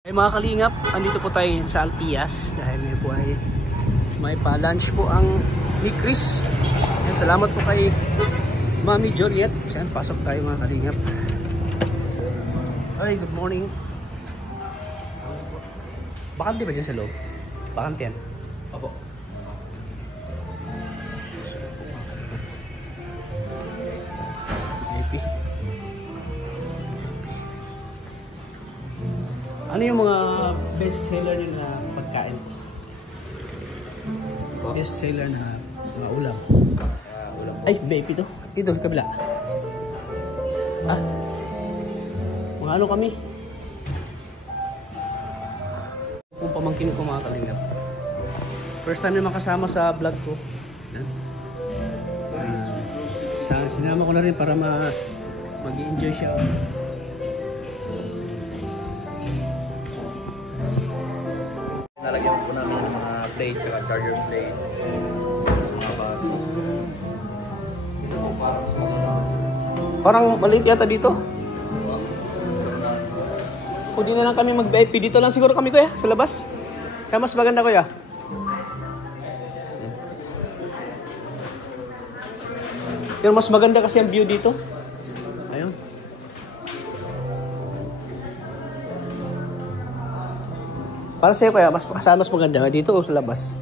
Ay mga kalingap, andito po tayo sa Altias dahil ngayon po ay may pa-lunch po ang ni Chris. Ayan, salamat po kay Mami Juliet. Ayan, pasok tayo mga kalingap. Ay, good morning. Bakante ba dyan sa loob? Bakante yan? Opo. Ano yung mga best seller nyo na pagkain? Best seller na mga ulam? Ulam. Ay, baby to. Dito, kabila. Ah, mga ano kami? Kung pamangkin ko mga kalingap. First time na makasama sa vlog ko. Sinama ko na rin para mag-enjoy siya. Nalagyan po namin ng mga plate, charger plate, sa mga baso. Parang maliit yata dito. Pwede na lang kami mag-VIP. Dito lang siguro kami kuya, sa labas. Sa mas maganda kuya. Pero mas maganda kasi ang view dito. Ayun. Para sa'yo kaya, mas maganda dito o sa labas?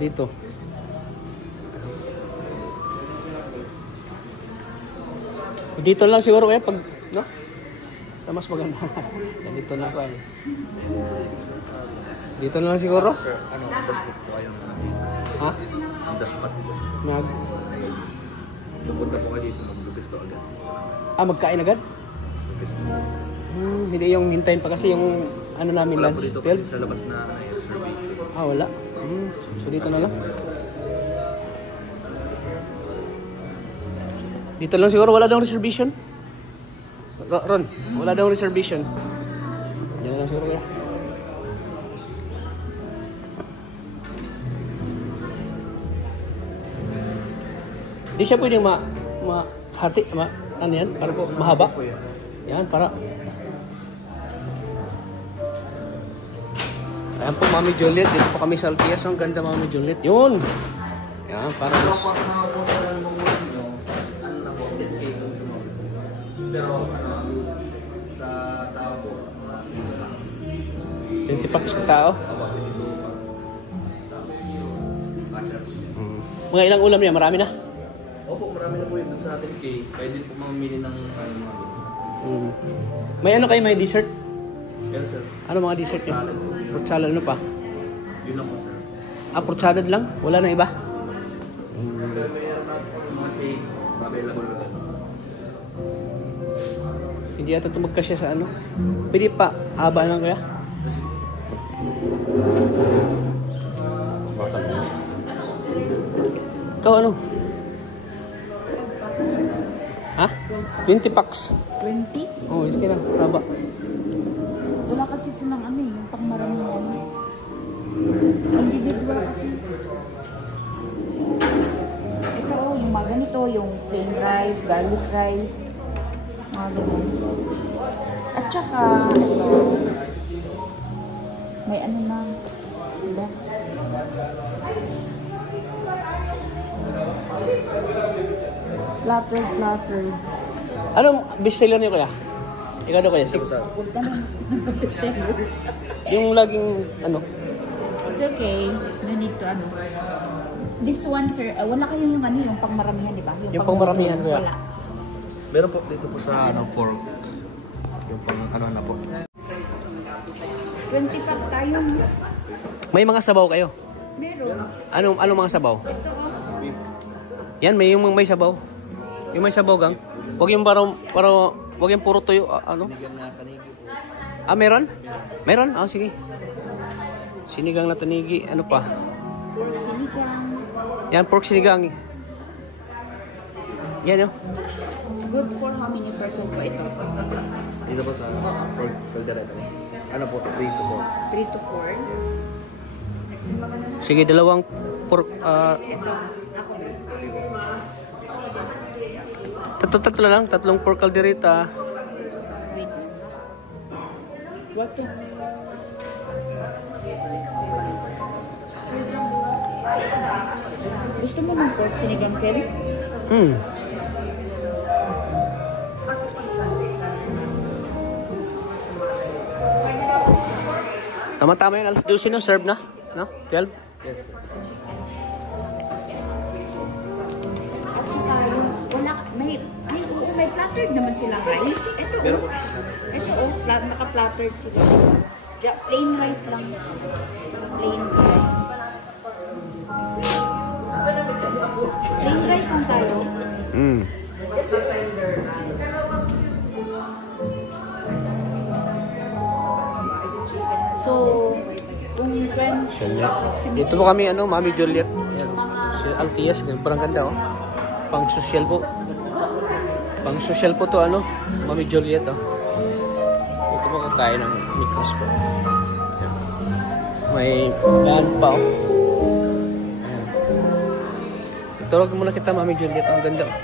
Dito. Dito lang siguro kaya pag, no? Sa mas maganda. Dito na kaya. Dito na lang siguro? Sir, ano, daspot po kayo na dito. Ha? Ang daspot po. Pupunta po kayo dito, mag-gusto agad. Ah, magkain agad? Hindi yung hintayin pa kasi yung ano namin Wala lunch. po dito kasi sa labas na reservation. Ah, wala. So dito na lang. Dito lang siguro wala daw reservation. Ron, wala daw reservation. Diyan lang siguro kaya. Di siya pwedeng hati, ano yan? Para po mahaba. Yan, para. Ayan po, Mami Juliet. Dito po kami sa Altias. Ang ganda, Mami Juliet. Yun! Yan, para mas... Pero ano, sa tao po, 20 packs ka tao. Mga ilang ulam niya? Marami na? Opo, marami na po yun sa atin kay. Pwede po mamili ng ano mga May ano kayo? May dessert? Yes, sir. Ano mga dessert niya? Fruit salad, ano pa? Yun lang po, sir. Ah, fruit salad lang? Wala na iba? Pero mayroon na po mga cake, available po. Hindi yata ito magkasya sa ano? Pwede pa, haba lang kaya? Ikaw ano? Ha? 20 packs. 20? Oh, hindi ka lang. Haba. Wala kasi silang ano yung pangmaramihan. Ang digit wala kasi. Ito yung mga ganito, yung plain rice, garlic rice, mga ganun. At saka, ito, may ano na, diba? Platter. Anong bestseller niyo kaya? Ikaw daw kaya? Punta na. Yung laging ano? It's okay. No need to ano. This one, sir, wala kayong yung ano, yung pangmaramihan, di ba? Yung pangmaramihan, kuya. Wala. Meron po dito po sa ano, pork. Yung pang ano na po. 20 packs tayo. May mga sabaw kayo? Meron. Anong mga sabaw? Ito, Yan, may sabaw. Yung may sabaw gang. Huwag yung huwag yung puro tuyo. Ano? Ah, meron? Meron? Ah, sige. Sinigang na tanigi. Ano pa? sinigang. Yan, pork sinigang. Yan yun. Good for how many person po ito? Dito po sa pork caldereta. Ano po? 3 to 4. 3 to 4. Sige, dalawang pork. Ito, ako. Tatlo lang. Tatlong pork caldereta. Wait. Wato. Gusto mo ng pork sinigang, Kelly? Hmm. Tama-tama yan, alas 12 no, serve na. No? 12? Yes po. At saka yung wala, may plattered naman silang rice. Ito Meron po. naka-plattered sila. Plain rice lang. Plain rice. Plain rice lang tayo. Hmm. So, kung 20, Siya. Dito po kami, ano, Mami Juliet. Yan. Si Altias, parang ganda, oh. Pang social po. Pang social po to, ano, Mami Juliet, oh. Dito po kakain ng meatballs po. Yan. May pan pa, oh. Ayan. Tulog muna kita, Mami Juliet. Ang ganda, oh.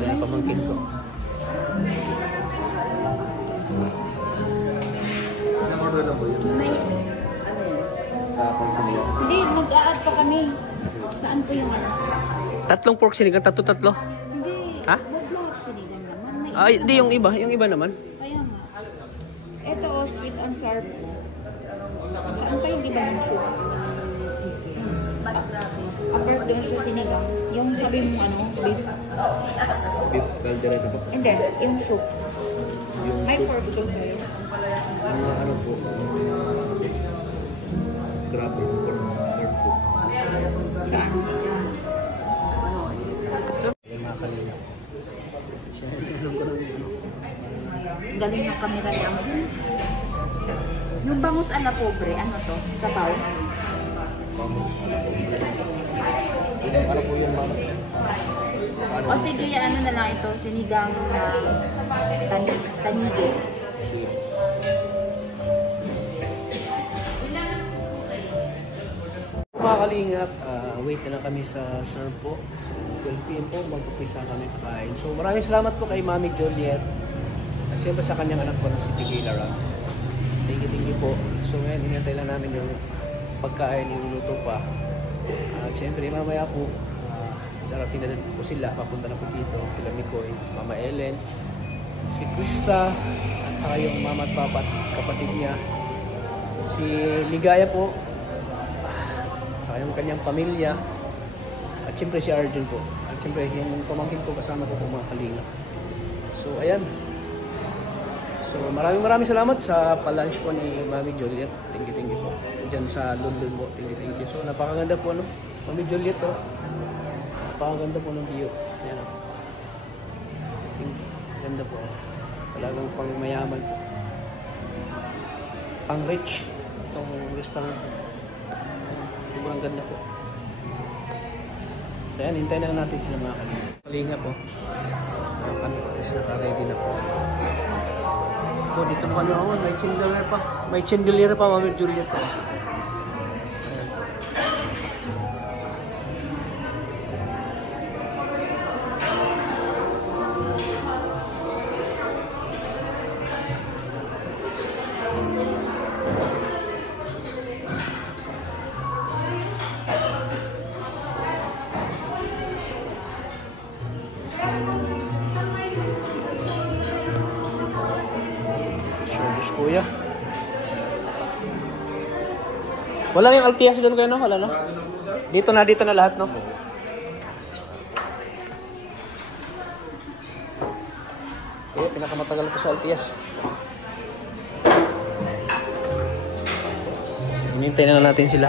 Yan ang pamangkin ko. Isang order lang po yun. may, Sa pang-sumili. hindi, mag-a-add pa kami. Saan po yung ano? Tatlong pork sinigang, tatlo-tatlo. Hindi, Ha? bublot sinigang naman. May Ay, di yung iba naman. Kaya nga. Ito, sweet and sour po. Saan pa yung iba ng soup? Apart doon sa sinigang, yung sabi mo ano, beef. Beef caldereta po. Hindi, yung soup. Yung May soup. pork doon kayo. Mga ano po. Grabe. Corn soup. Saan? Yung mga kalina. Siya, alam ko ng ano. Galing ng kamera niya. Yung bangus ala pobre, ano to? Sabaw. Ano po yung mga... O sige, ano na lang ito, sinigang tanige. Mga kalingap, wait na lang kami sa serve po. So, 12 PM po, mag-upisa kami kakain. So, maraming salamat po kay Mami Juliet. At siyempre sa kanyang anak ko na si Tigila Ram. Thank you po. So, ngayon, inantay lang namin yung pagkain, yung luto pa. At siyempre, mamaya po, darating na din po sila. Papunta na po dito. Kila Mikoy, Mama Ellen, si Krista, at saka yung mama at papa at kapatid niya. Si Ligaya po, saka yung kanyang pamilya, at siyempre si Arjun po, at siyempre yung pamangkin ko kasama ko po mga kalinga. So ayan, so maraming salamat sa palunch po ni Mami Juliet. Thank you po dyan sa London po. Thank you. So napakaganda po, no, Mami Juliet, oh. Napakaganda po ng view. Ayan, oh. Ganda po, talagang pang mayaman po, pang rich itong restaurant. Sobrang ganda po. So yan, hintayin na lang natin sila mga kalinga. Kalinga po. Kami is naka-ready na po. So dito pa naman, may chandelier pa. May chandelier pa, Mami Juliet. Ayan. Service kuya. Wala yung Altias doon kayo, no? Wala, no? Dito na lahat, no? Okay, pinakamatagal ko sa Altias. Hinintay na natin sila.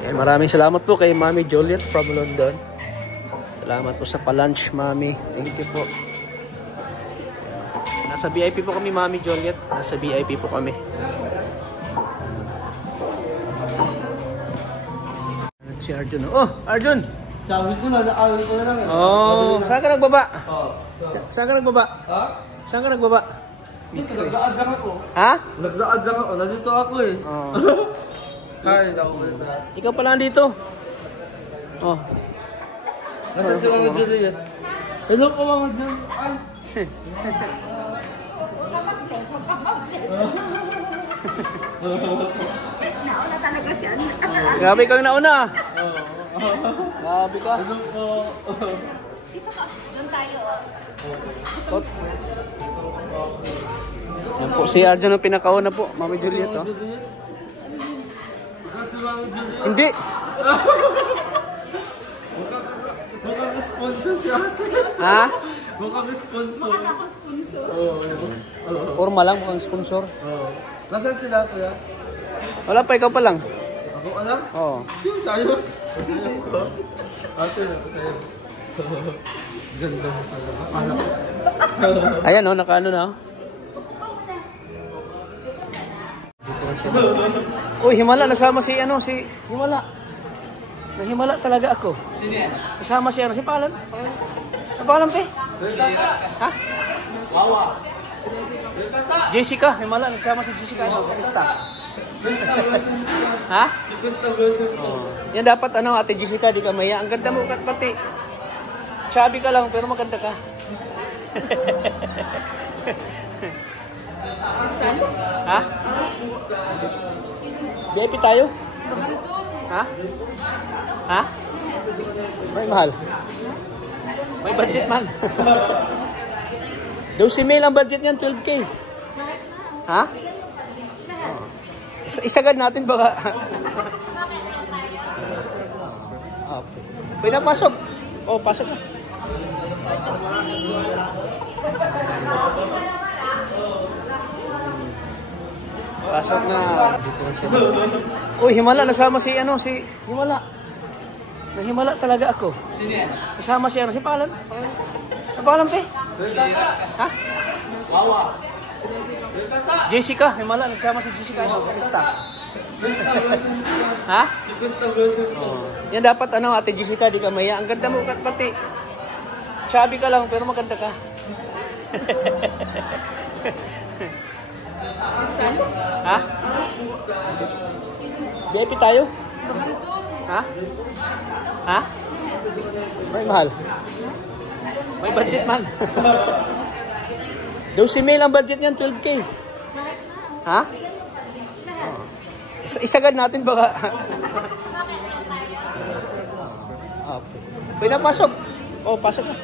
Okay, maraming salamat po kay Mami Juliet from London. Salamat po sa palunch, Mami. Thank you po. Nasa VIP po kami, Mami Juliet. Nasa VIP po kami. Si Arjun. Oh, Arjun! Sabi ko na, naaral ko na lang. Oh, saan ka nagbaba? Oh. Saan ka nagbaba? Ha? Saan ka nagbaba? Nagdaan ako. Ha? Nagdaan ako. Nandito ako eh. Oh. Hi, ako. Ikaw pala dito. Oh. Nasaan si Mama Juliet? Hello po Mama Juliet. Ay. Nauna talaga siya. Grabe kang nauna. Grabe ka. Hello po. Dito ka. Doon tayo. Tot. Yan po, si Arjun ang pinakauna po, Mami Juliet. Oh. Juliet? Ikaw si Mama Juliet? Hindi. Mukhang sponsor siya. Ha? Mukhang sponsor. Ako sponsor. Oo. Forma lang, mukhang sponsor. Oo. Nasaan sila kuya? Wala pa, ikaw pa lang. Ako alam? Oo. Sino tayo? Ate, ganda mo talaga. Alam. Ayan, oh, nakaano na. Uy, Himala, nasama si Himala. Nahimala talaga ako. Sino yan? Nasama si si Palan. Sa Palan, pe? Ha? Wawa. Jessica, Himala, nagsama si Jessica. Ano, kamusta? Ha? Gusto Wilson po. Yan dapat, Ate Jessica, di ka maya. Ang ganda mo, pati. Chubby ka lang, pero maganda ka. Ha? VIP tayo? Ha? Ha? May mahal. May budget man. 12 mil ang budget niyan, 12K. Ha? Isagad natin baka. Pwede na pasok. Oh, pasok na. Pasok na. Uy, Himala, nasama si Himala. Nahimala talaga ako. Sino yan? Nasama si si Palan. Sa Palan, pe? Ha? Wawa. Jessica, Himala, nagsama si Jessica. Ano, kamusta? Ha? Gusto Wilson po. Yan dapat, Ate Jessica, di ka maya. Ang ganda mo, pati. Chubby ka lang, pero maganda ka. Ha? VIP tayo? Ha? Ha? May mahal. May budget man. 12 mil ang budget niyan, 12K. Ha? Isagad natin baka. Pwede na pasok. Oh, pasok na.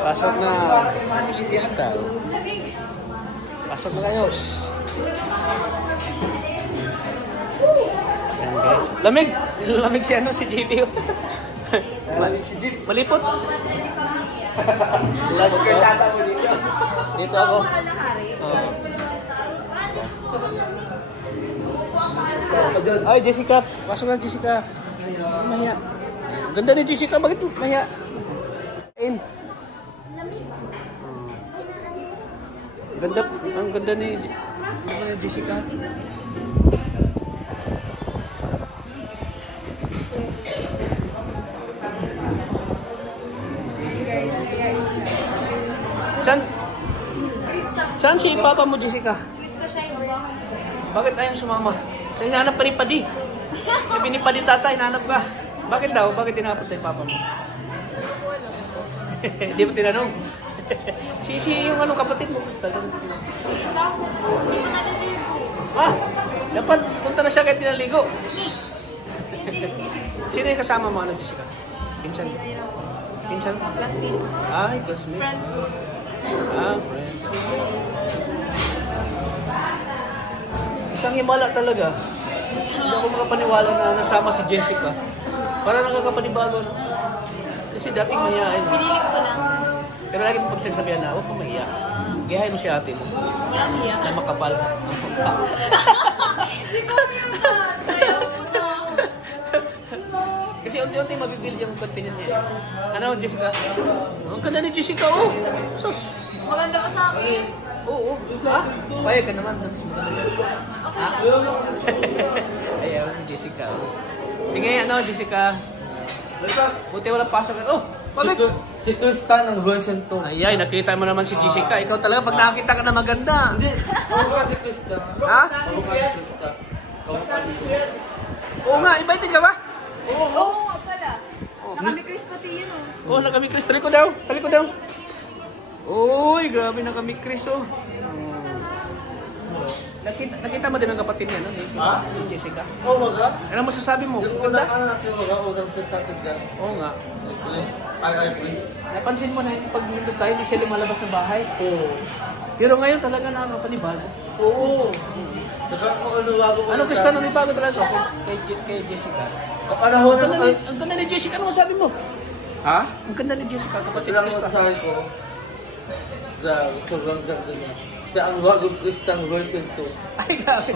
Pasok na. Style. Pasok na kayo. Ayan guys. Lamig. Lamig si si JB. Malamig si Jeep. Malipot. Last card tata mo dito. Dito ako. Ay, Jessica. Pasok na, Jessica. Mahiya. Ang ganda ni Jessica. Bakit mahiya? Ayun. Ang ganda ni Jessica. Saan si Papa mo, Jessica? Bakit ayaw sumama? Sa hinahanap pa ni Padi. Sabi ni Padi tata, hinahanap ka. Bakit daw? Bakit tinapot tayo Papa mo? Hindi mo tinanong? si yung kapatid mo, gusto doon. Hindi ko naliligo. Ah, dapat punta na siya kahit tinaligo. Sino yung kasama mo, Jessica? Pinsan? Pinsan? Classmates. Ay, classmate. Friend. Friend. Isang himala talaga. Hindi ako makapaniwala na nasama si Jessica. Para nakakapanibago, no? Kasi dating mayayain. Pinilig ko lang. Pero lagi mo pagsasabihan na, huwag kang mahiya. Giyahin mo si ate mo. Walang hiya. Na makapal. Di ba? Sayaw mo to. Kasi unti-unti mabibuild yung confidence niya. Ano, Jessica? Ang ganda ni Jessica, oh! Sus! Mas maganda pa sa akin. Oo. Ha? Payag ka naman. Ha? Ayaw si Jessica. Sige, Jessica. Buti wala pasok. Oh, bakit? Si Tristan ang version 2. Ay, nakita mo naman si Jessica. Ikaw talaga, pag nakakita ka na maganda. Hindi, ako ka ni Tristan. Ha? Ako ka ni Tristan. Ako ka ni Tristan. Oo nga, invited ka ba? Oo, nga pala. Nakami-Chris pati yun, oh. Oo, nakami-Chris. Tali ko daw. Tali ko daw. Uy, grabe nakami-Chris, oh. Nakita mo din ang kapatid niya, no? Si Jessica. Oo nga? Ano masasabi mo? Yung una ka natin mga unang sentante dyan. Oo nga. Please. Ay, please. Napansin mo na yung pag nandun tayo, hindi siya lumalabas ng bahay. Oo. Pero ngayon talaga nakakapanibago. Oo. Nagkakaluwago ko. Ano gusto na nibago talaga kay Jessica? Kapanahon na Ang ganda ni Jessica, ano masabi mo? Ha? Ang ganda ni Jessica, kapatid Kailangan Krista. masasabi ko. Sobrang ganda niya. Sa ang wagong Kristang version 2. Ay, grabe.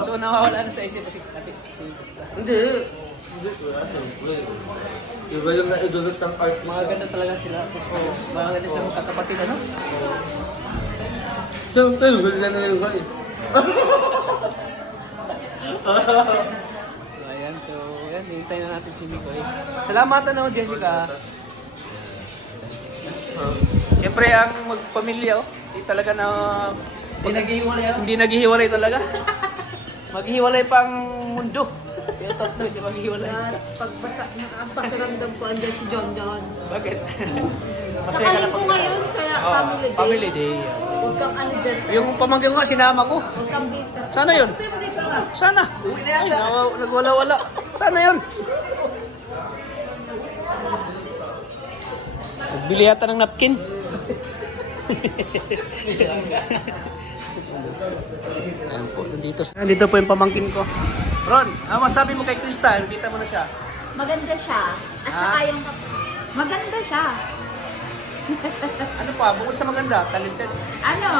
So nawawala na sa isip si Krista. Hindi. Hindi ko. Siyempre. Iba yung naidulot ng art mo. Mga ganda talaga sila. Krista. Mga ganda sila magkakapatid, ano? Siyempre, wala na yung iba eh. Ayan, so yan, hintayin na natin si Mikoy. Salamat ano, Jessica. Siyempre ang magpamilya, hindi talaga na... Hindi naghihiwalay talaga. Maghihiwalay pa ang mundo. Kaya tatlo, hindi maghihiwalay. At ang pakiramdam ko andyan si John John. Bakit? Sakaling ko ngayon, kaya family day. Huwag kang ano dyan. Yung pamangkin ko nga, sinama ko. Huwag kang bitter. Sana yun. Sana. Uwi na yata. Nagwala-wala. Sana yun. Nagbili yata ng napkin. Ayan po, nandito po yung pamangkin ko. Ron, masabi mo kay Krista, kita mo na siya. Maganda siya. At saka yung... Maganda siya. Ano pa, bukod sa maganda, talented. Ano,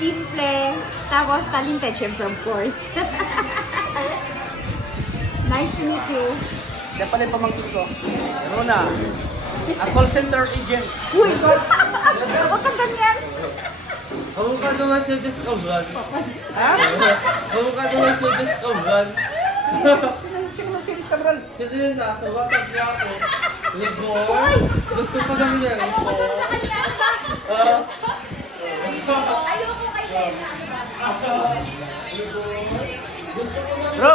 simple. Tapos talented, syempre, of course. Nice to meet you. Siya pala yung pamangkin ko. Rona, a call center agent. Uy! Huwag kang ganyan. Kamu ka naman sa Discovery. Ha? Kamu ka naman sa Discovery. Sino na series Cabral? Sila yun nasa WhatsApp niya ako. Libor. Gusto pa namin niya. Ayoko kayo. Bro!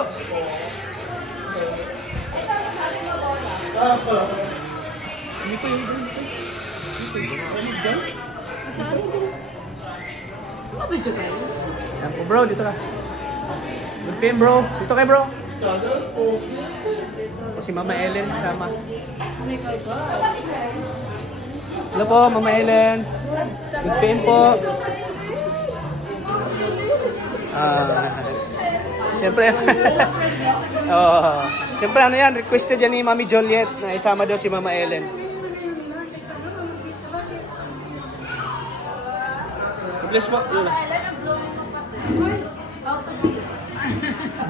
Hindi ko yung Saan ito? Ano ba dyan kayo? Yan po bro, dito ka. Good PM bro, dito kayo bro. O si Mama Ellen kasama. Hello po, Mama Ellen. Good PM po. Siyempre, siyempre ano yan, requested yan ni Mami Joliet na isama daw si Mama Ellen. Bless po.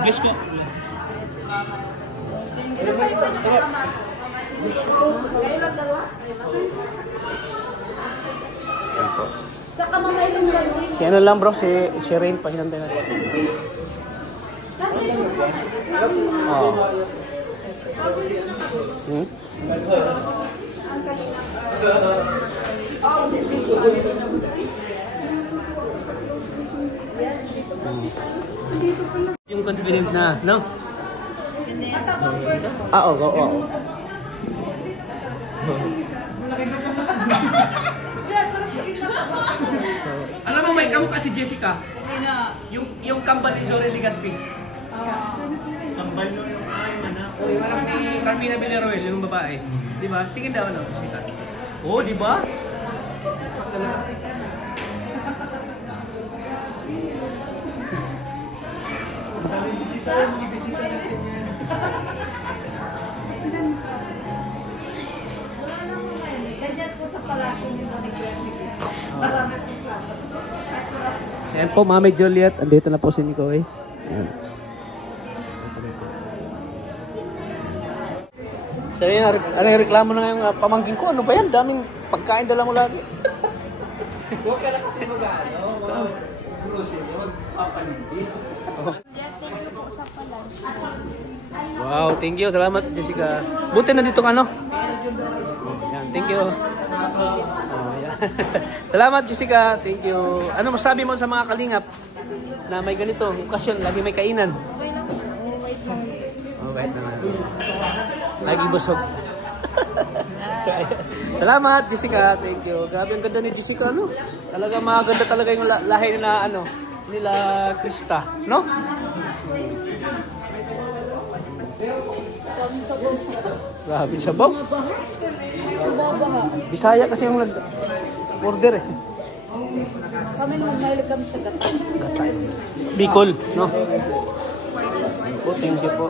Bless po. Saka mamaylang gano'n. Si ano lang bro, si Rain, pahinantay natin. Oo. Hmm? Yung confident na, no? Oo. Alam mo, may kamukha si Jessica. Yung kambal ni Zoe Ligaspi. Kambal no yung anak. O yung anak ni Carmina Villaroel, yung babae. Di ba? Tingin daw ano, Jessica. Oo, di ba? Ganyan po sa palasyo niyo ni Chris. So yan po, Mami Joliet. Andito na po si Nicoy. Ayan. So yun, ano yung reklamo na ngayong pamangkin ko? Ano ba yan? Daming pagkain dala mo lagi. Huwag ka na kasi mag-ano, mag-grocery, mag-papalindi. Thank you po sa palasyo. Wow, thank you. Salamat, Jessica. Buti na dito ano. Yan, thank you. Oh, yan. Salamat, Jessica. Thank you. Ano masabi mo sa mga kalingap na may ganito, okasyon, lagi may kainan? Oh, wait naman. Lagi busog. So, ayan. Salamat, Jessica. Thank you. Grabe ang ganda ni Jessica, ano? Talaga maganda talaga yung lahi nila, ano, nila Krista, no? Grabe sabaw. Bisaya kasi yung nag-order eh. Kami nung mahilig kami sa gata. Bicol, no? Oh, thank you po.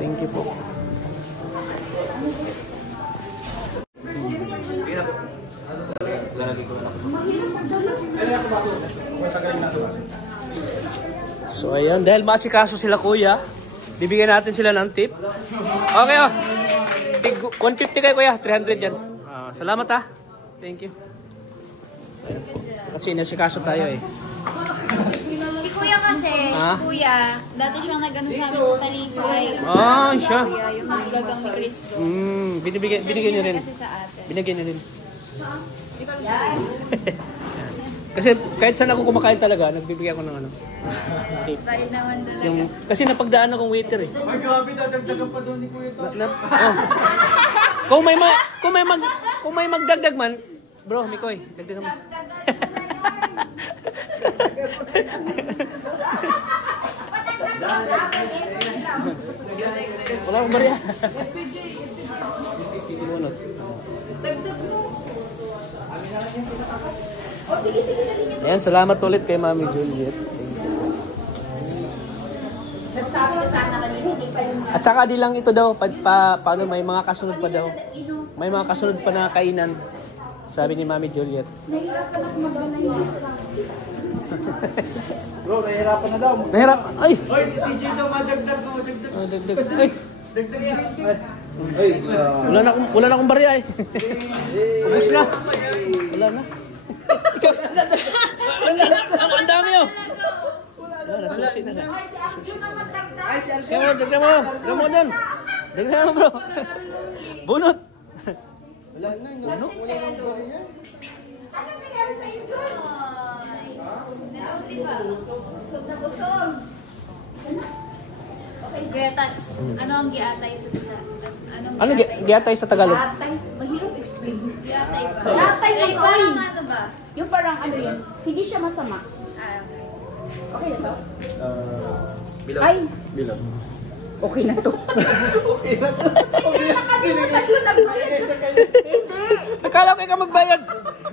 Thank you po. So ayan, dahil masikaso sila kuya, bibigyan natin sila ng tip. Okay oh. 150 kayo kuya, 300 yan. Salamat ah. Thank you. Kasi nasikaso tayo eh. Si Kuya kasi, Ah? si Kuya, dati siyang nag-ano sa amin sa Talisay. Ah, siya. Kuya, yung naggagang ni Cristo. Binigyan niyo rin. Kasi sa atin. Binigyan niyo rin. Ikaw lang Kasi kahit saan ako kumakain talaga, nagbibigay ako ng ano. Tip. Dahil naman doon. Yung, kasi napagdaan akong waiter eh. Ay, grabe, dadagdagan pa doon ni Kuya Tat. Oh. Kung may magdagdag man, bro, Mikoy, dagdagan mo. Wala akong barya. Ayan, salamat ulit kay Mami Juliet. At saka di lang ito daw, paano may mga kasunod pa daw. May mga kasunod pa na kainan. Sabi ni Mami Juliet. Bro, nahihirapan na daw. Nahirap. Ay! Hoy, si CJ daw madagdag mo. Dagdag. Oh, dagdag. Ay! Dagdag. Ay, Wala na akong barya eh. Ubus na. Wala na. Ang dami oh. Wala na, susi na. Kaya mo, dagdag mo. Dagdag mo doon. Dagdag mo bro. Bunot. wala na, no? Wala na ba yan? Nag-uti ba? Kuya Tats, ano ang giatay sa isa? Ano giatay sa Tagalog? Latay, mahirap explain. Giatay ba? Latay Ay, mo, parang oy. ano ba? Yung parang ano yun, hindi siya masama. Ah, okay. Okay na to? Bilang. Ay, Bilang. okay na to. Nakalimutan ko nagbayad. Hindi. Akala ko ikaw magbayad.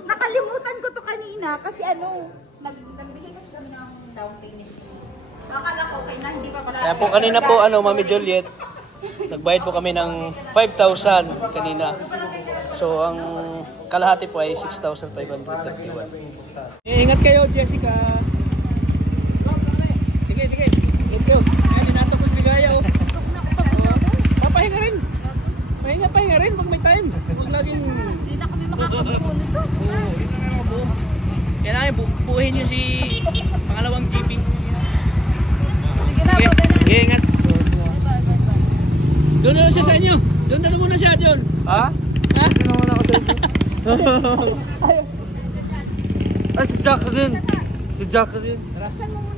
Nakalimutan ko to kanina kasi ano, nagbigay kasi kami ng down payment. Akala ko okay na, hindi pa pala. Kaya po kanina po, Mami Juliet, nagbayad po kami ng 5,000 kanina. So, ang kalahati po ay 6,531. Ingat kayo, Jessica. Sige, sige. Ingat kayo. Ayan, dinato ko si Ligaya, oh. Papahinga rin. Pahinga rin pag may time. Huwag laging... Hindi na kami makakabuo nito. Oo, yun na nga po. Kailangan buuhin nyo si pangalawang GP. Sige na, Okay, okay na. okay, ingat. Doon na siya sa inyo. Doon na muna siya, John. Ha? Ha? Hindi naman ako sa ito. Ah, si Jack din. Si Jack din. Saan mo muna